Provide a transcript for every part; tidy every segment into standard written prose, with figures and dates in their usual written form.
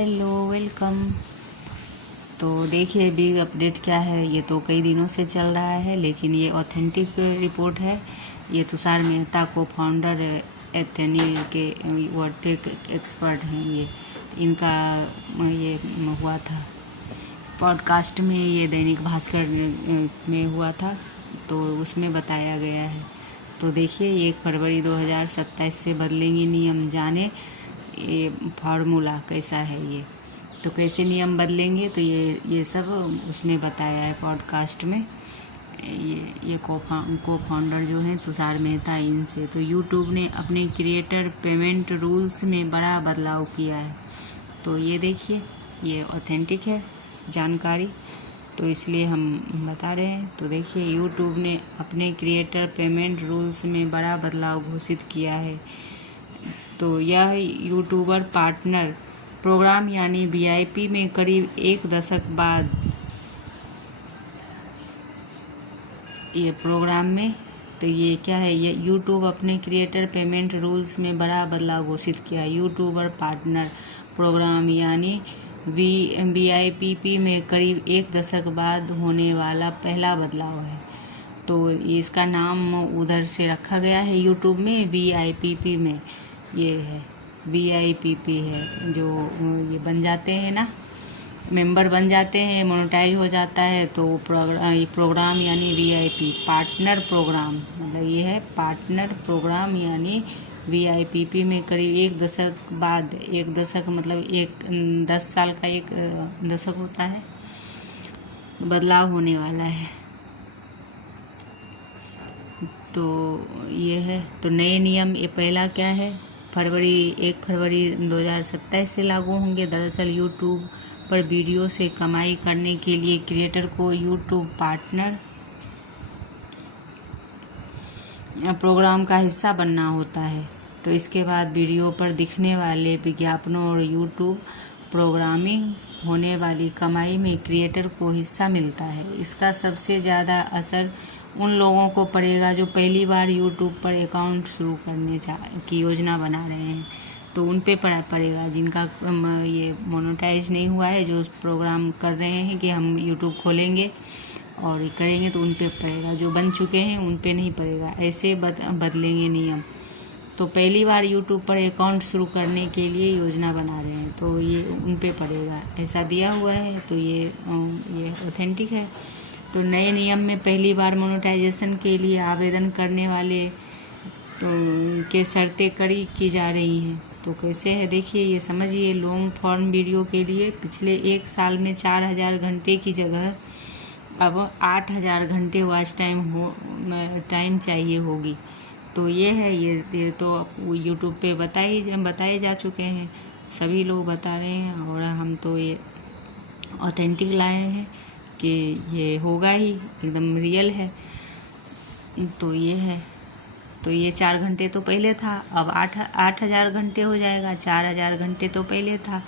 Hello welcome. तो देखिए big update क्या है। ये तो कई दिनों से चल रहा है, लेकिन ये ऑथेंटिक रिपोर्ट है। ये तुषार मेहता को फाउंडर एथेनिल के वर्टेक एक्सपर्ट हैं। ये इनका ये हुआ था पॉडकास्ट में, ये दैनिक भास्कर में हुआ था, तो उसमें बताया गया है। तो देखिए 1 फरवरी 2027 से बदलेंगे नियम, जाने ये फार्मूला कैसा है। ये तो कैसे नियम बदलेंगे, तो ये सब उसमें बताया है पॉडकास्ट में। ये को फाउंडर जो हैं तुषार मेहता, इनसे तो यूट्यूब ने अपने क्रिएटर पेमेंट रूल्स में बड़ा बदलाव किया है। तो ये देखिए, ये ऑथेंटिक है जानकारी, तो इसलिए हम बता रहे हैं। तो देखिए यूट्यूब ने अपने क्रिएटर पेमेंट रूल्स में बड़ा बदलाव घोषित किया है। तो यह यूट्यूबर पार्टनर प्रोग्राम यानी VIP में करीब 1 दशक बाद ये प्रोग्राम में, तो ये क्या है, ये यूट्यूब अपने क्रिएटर पेमेंट रूल्स में बड़ा बदलाव घोषित किया। यूट्यूबर पार्टनर प्रोग्राम यानी VIP में करीब 1 दशक बाद होने वाला पहला बदलाव है। तो इसका नाम उधर से रखा गया है यूट्यूब में, VIP में ये है, VIP है। जो ये बन जाते हैं ना, मेंबर बन जाते हैं, मोनेटाइज हो जाता है, तो प्रोग्राम यानी VIP पार्टनर प्रोग्राम, मतलब ये है पार्टनर प्रोग्राम यानी VIP में करीब 1 दशक बाद, 1 दशक मतलब 10 साल का 1 दशक होता है, बदलाव होने वाला है। तो ये है, तो नए नियम, ये पहला क्या है, 1 फरवरी 2027 से लागू होंगे। दरअसल यूट्यूब पर वीडियो से कमाई करने के लिए क्रिएटर को यूट्यूब पार्टनर प्रोग्राम का हिस्सा बनना होता है। तो इसके बाद वीडियो पर दिखने वाले विज्ञापनों और यूट्यूब प्रोग्रामिंग होने वाली कमाई में क्रिएटर को हिस्सा मिलता है। इसका सबसे ज़्यादा असर उन लोगों को पड़ेगा जो पहली बार यूट्यूब पर अकाउंट शुरू करने की योजना बना रहे हैं। तो उन पे पड़ेगा जिनका ये मोनेटाइज नहीं हुआ है, जो प्रोग्राम कर रहे हैं कि हम यूट्यूब खोलेंगे और करेंगे, तो उन पे पड़ेगा। जो बन चुके हैं उन पे नहीं पड़ेगा। ऐसे बदलेंगे नियम। तो पहली बार यूट्यूब पर अकाउंट शुरू करने के लिए योजना बना रहे हैं, तो ये उन पे पड़ेगा, ऐसा दिया हुआ है। तो ये ऑथेंटिक है। तो नए नियम में पहली बार मोनेटाइजेशन के लिए आवेदन करने वाले के शर्तें कड़ी की जा रही हैं। तो कैसे है देखिए, ये समझिए। लॉन्ग फॉर्म वीडियो के लिए पिछले 1 साल में 4000 घंटे की जगह अब 8000 घंटे वॉच टाइम चाहिए होगी। तो ये है, ये तो यूट्यूब पे बताए जा चुके हैं, सभी लोग बता रहे हैं, और हम तो ये ऑथेंटिक लाए हैं कि ये होगा ही, एकदम रियल है। तो ये है, तो ये 4 घंटे तो पहले था, अब 8000 घंटे हो जाएगा। 4000 घंटे तो पहले था,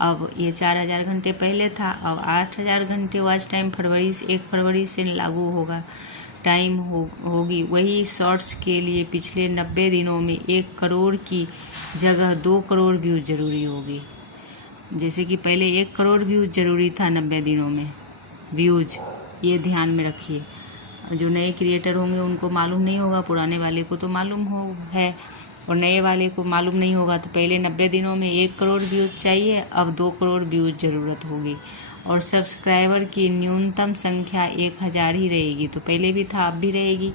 अब ये 4000 घंटे पहले था, अब 8000 घंटे वॉच टाइम 1 फरवरी से लागू होगा। टाइम होगी वही शॉर्ट्स के लिए पिछले 90 दिनों में 1 करोड़ की जगह 2 करोड़ व्यूज़ ज़रूरी होगी। जैसे कि पहले 1 करोड़ व्यूज़ ज़रूरी था 90 दिनों में, व्यूज़, ये ध्यान में रखिए। जो नए क्रिएटर होंगे उनको मालूम नहीं होगा, पुराने वाले को तो मालूम है, और नए वाले को मालूम नहीं होगा। तो पहले 90 दिनों में 1 करोड़ व्यूज़ चाहिए, अब 2 करोड़ व्यूज़ ज़रूरत होगी, और सब्सक्राइबर की न्यूनतम संख्या 1000 ही रहेगी। तो पहले भी था, अब भी रहेगी।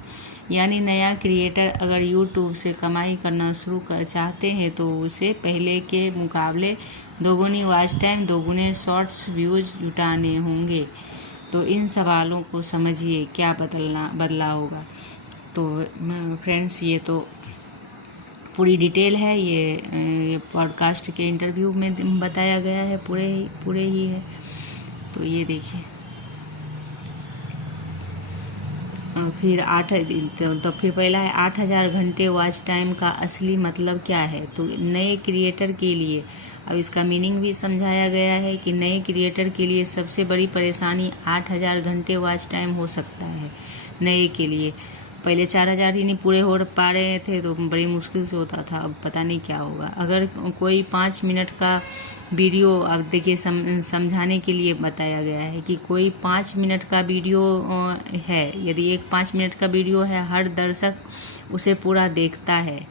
यानी नया क्रिएटर अगर यूट्यूब से कमाई करना शुरू चाहते हैं तो उसे पहले के मुकाबले दोगुनी वॉच टाइम, दोगुने शॉर्ट्स व्यूज़ जुटाने होंगे। तो इन सवालों को समझिए, क्या बदला होगा। तो फ्रेंड्स, ये तो पूरी डिटेल है, ये पॉडकास्ट के इंटरव्यू में बताया गया है, पूरे ही है। तो ये देखिए, फिर फिर पहला है 8000 घंटे वॉच टाइम का असली मतलब क्या है। तो नए क्रिएटर के लिए अब इसका मीनिंग भी समझाया गया है कि नए क्रिएटर के लिए सबसे बड़ी परेशानी 8000 घंटे वॉच टाइम हो सकता है नए के लिए। पहले 4000 ही नहीं पूरे हो पा रहे थे तो बड़ी मुश्किल से होता था, अब पता नहीं क्या होगा। अगर कोई 5 मिनट का वीडियो, अब देखिए समझाने के लिए बताया गया है कि कोई 5 मिनट का वीडियो है, यदि एक 5 मिनट का वीडियो है, हर दर्शक उसे पूरा देखता है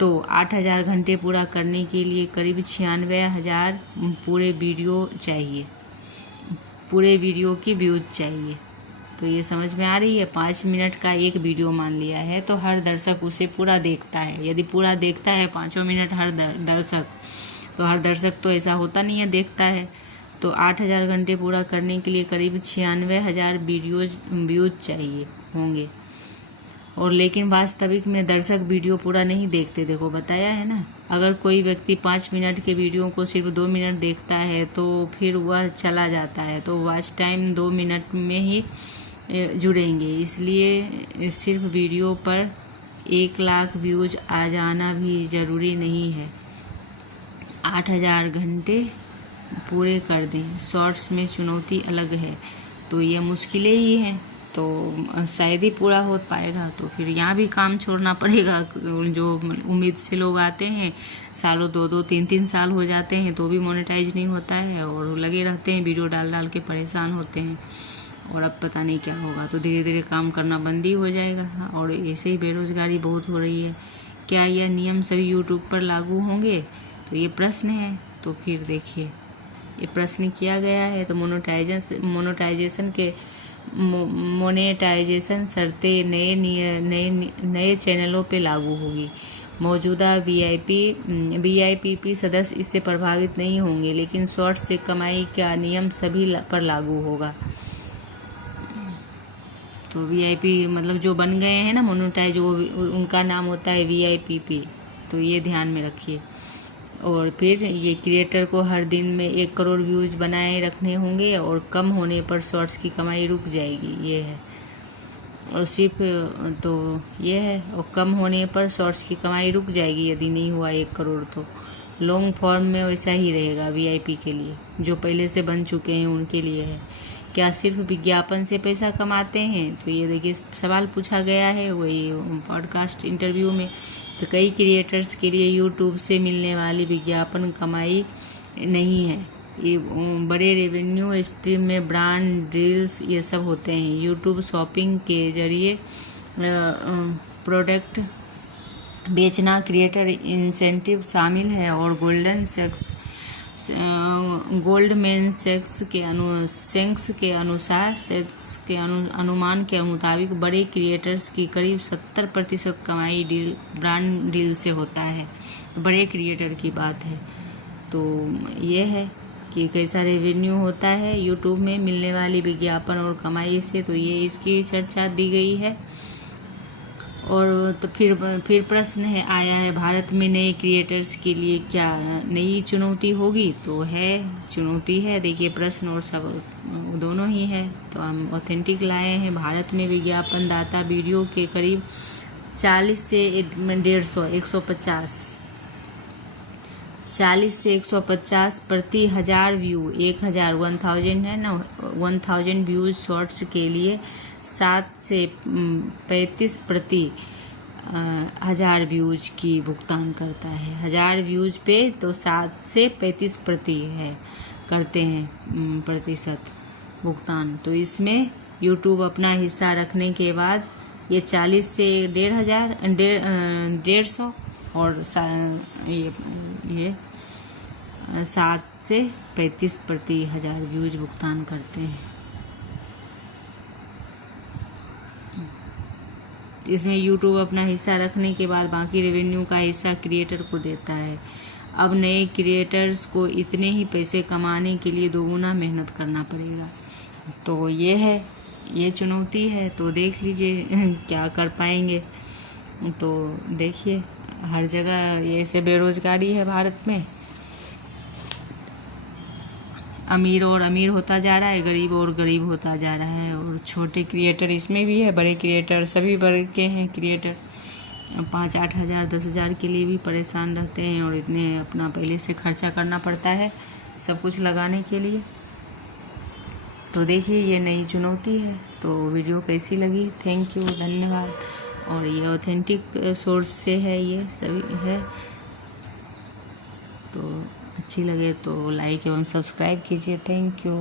तो 8000 घंटे पूरा करने के लिए करीब 96,000 पूरे वीडियो चाहिए, पूरे वीडियो की व्यूज चाहिए। तो ये समझ में आ रही है। 5 मिनट का एक वीडियो मान लिया है तो हर दर्शक उसे पूरा देखता है। यदि पूरा देखता है 5 मिनट हर दर्शक, तो हर दर्शक तो ऐसा होता नहीं है देखता है। तो 8000 घंटे पूरा करने के लिए करीब 96,000 व्यूज चाहिए होंगे। और लेकिन वास्तविक में दर्शक वीडियो पूरा नहीं देखते, देखो बताया है ना। अगर कोई व्यक्ति 5 मिनट के वीडियो को सिर्फ 2 मिनट देखता है तो फिर वह चला जाता है, तो वॉच टाइम 2 मिनट में ही जुड़ेंगे। इसलिए सिर्फ वीडियो पर 1 लाख व्यूज आ जाना भी ज़रूरी नहीं है। 8000 घंटे पूरे कर दें। शॉर्ट्स में चुनौती अलग है, तो ये मुश्किलें ही हैं, तो शायद ही पूरा हो पाएगा। तो फिर यहाँ भी काम छोड़ना पड़ेगा। जो उम्मीद से लोग आते हैं, सालों 2-2, 3-3 साल हो जाते हैं तो भी मोनेटाइज नहीं होता है, और लगे रहते हैं वीडियो डाल के परेशान होते हैं। और अब पता नहीं क्या होगा, तो धीरे धीरे काम करना बंद ही हो जाएगा। और ऐसे ही बेरोजगारी बहुत हो रही है। क्या यह नियम सभी यूट्यूब पर लागू होंगे, तो ये प्रश्न है। तो फिर देखिए, ये प्रश्न किया गया है। तो मोनेटाइजेशन शर्तें नए चैनलों पे लागू होगी। मौजूदा वीआईपी सदस्य इससे प्रभावित नहीं होंगे, लेकिन शॉर्ट्स से कमाई का नियम सभी पर लागू होगा। तो वीआईपी मतलब जो बन गए हैं ना मोनेटाइज, वो उनका नाम होता है वीआईपी। तो ये ध्यान में रखिए। और फिर ये क्रिएटर को हर दिन में 1 करोड़ व्यूज बनाए रखने होंगे, और कम होने पर शॉर्ट्स की कमाई रुक जाएगी, ये है। और सिर्फ तो ये है, और कम होने पर शॉर्ट्स की कमाई रुक जाएगी यदि नहीं हुआ 1 करोड़। तो लॉन्ग फॉर्म में वैसा ही रहेगा वीआईपी के लिए, जो पहले से बन चुके हैं उनके लिए है। क्या सिर्फ विज्ञापन से पैसा कमाते हैं, तो ये देखिए सवाल पूछा गया है वही पॉडकास्ट इंटरव्यू में। तो कई क्रिएटर्स के लिए यूट्यूब से मिलने वाली विज्ञापन कमाई नहीं है। ये बड़े रेवेन्यू स्ट्रीम में ब्रांड डील्स ये सब होते हैं। यूट्यूब शॉपिंग के जरिए प्रोडक्ट बेचना, क्रिएटर इंसेंटिव शामिल है। और गोल्डमैन सैक्स के अनुसार अनुमान के मुताबिक बड़े क्रिएटर्स की करीब 70% कमाई ब्रांड डील से होता है। तो बड़े क्रिएटर की बात है। तो ये है कि कैसा रेवेन्यू होता है यूट्यूब में मिलने वाली विज्ञापन और कमाई से। तो ये इसकी चर्चा दी गई है। और तो फिर प्रश्न आया है, भारत में नए क्रिएटर्स के लिए क्या नई चुनौती होगी? तो है, चुनौती है। देखिए प्रश्न और सब दोनों ही है। तो हम ऑथेंटिक लाए हैं। भारत में विज्ञापन दाता वीडियो के करीब 40 से 150 प्रति 1000 व्यू, 1000 है ना, 1000 व्यूज शॉर्ट्स के लिए 7 से 35 प्रति 1000 व्यूज की भुगतान करता है। 1000 व्यूज पे तो 7 से 35 प्रति है करते हैं प्रतिशत भुगतान। तो इसमें यूट्यूब अपना हिस्सा रखने के बाद ये 40 से 150 और ये 7 से 35 प्रति 1000 व्यूज भुगतान करते हैं। इसमें यूट्यूब अपना हिस्सा रखने के बाद बाकी रेवेन्यू का हिस्सा क्रिएटर को देता है। अब नए क्रिएटर्स को इतने ही पैसे कमाने के लिए दोगुना मेहनत करना पड़ेगा। तो ये है, ये चुनौती है। तो देख लीजिए क्या कर पाएंगे। तो देखिए हर जगह ये ऐसे बेरोजगारी है भारत में। अमीर और अमीर होता जा रहा है, गरीब और गरीब होता जा रहा है। और छोटे क्रिएटर इसमें भी है, बड़े क्रिएटर सभी वर्ग के हैं क्रिएटर। 5-8 हज़ार 10 हज़ार के लिए भी परेशान रहते हैं, और इतने अपना पहले से खर्चा करना पड़ता है सब कुछ लगाने के लिए। तो देखिए ये नई चुनौती है। तो वीडियो कैसी लगी, थैंक यू, धन्यवाद। और ये ऑथेंटिक सोर्स से है, ये सभी है, तो अच्छी लगे तो लाइक एवं सब्सक्राइब कीजिए। Thank you.